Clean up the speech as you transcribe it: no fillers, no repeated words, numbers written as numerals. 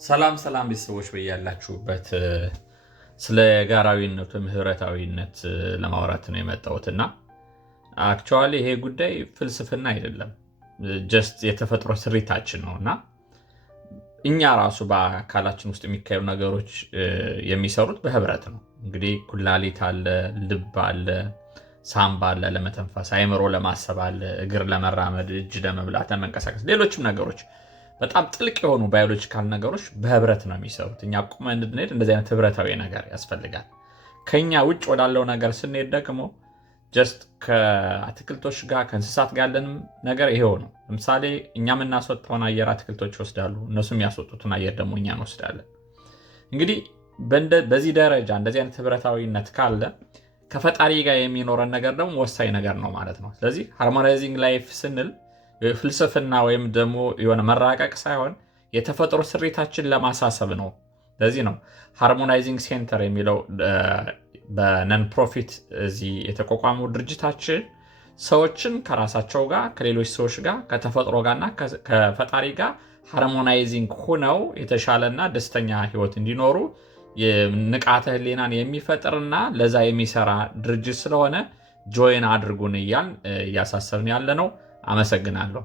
ሰላም ሰላም ቤተሰቦች በያላችሁበት ስለ ጋራዊነት ወይም ህብረታዊነት ለማውራት ነው የመጣሁትና አክቹዋሊ ይሄ ጉዳይ ፍልስፍና አይደለም፣ ጀስት የተፈጥሮ ስሪታችን ነውና እኛ ራሱ በአካላችን ውስጥ የሚካሄዱ ነገሮች የሚሰሩት በህብረት ነው። እንግዲህ ኩላሊት አለ፣ ልብ አለ፣ ሳምባ አለ ለመተንፈስ፣ አይምሮ ለማሰብ አለ፣ እግር ለመራመድ፣ እጅ ለመብላት፣ ለመንቀሳቀስ፣ ሌሎችም ነገሮች በጣም ጥልቅ የሆኑ ባዮሎጂካል ነገሮች በህብረት ነው የሚሰሩት። እኛ ቁመን እንድንሄድ እንደዚህ አይነት ህብረታዊ ነገር ያስፈልጋል። ከኛ ውጭ ወዳለው ነገር ስንሄድ ደግሞ ጀስት ከአትክልቶች ጋር ከእንስሳት ጋር ያለንም ነገር ይሄው ነው። ለምሳሌ እኛ የምናስወጣውን አየር አትክልቶች ይወስዳሉ፣ እነሱ የሚያስወጡትን አየር ደግሞ እኛ እንወስዳለን። እንግዲህ በዚህ ደረጃ እንደዚህ አይነት ህብረታዊነት ካለ ከፈጣሪ ጋር የሚኖረን ነገር ደግሞ ወሳኝ ነገር ነው ማለት ነው። ስለዚህ ሃርሞናይዚንግ ላይፍ ስንል ፍልስፍና ወይም ደግሞ የሆነ መራቀቅ ሳይሆን የተፈጥሮ ስሪታችን ለማሳሰብ ነው። ለዚህ ነው ሃርሞናይዚንግ ሴንተር የሚለው በነን ፕሮፊት እዚህ የተቋቋመው ድርጅታችን ሰዎችን ከራሳቸው ጋር ከሌሎች ሰዎች ጋር ከተፈጥሮ ጋርና ከፈጣሪ ጋር ሃርሞናይዚንግ ሆነው የተሻለና ደስተኛ ህይወት እንዲኖሩ ንቃተ ህሊናን የሚፈጥርና ለዛ የሚሰራ ድርጅት ስለሆነ ጆይን አድርጉን እያልን እያሳሰብን ያለ ነው። አመሰግናለሁ።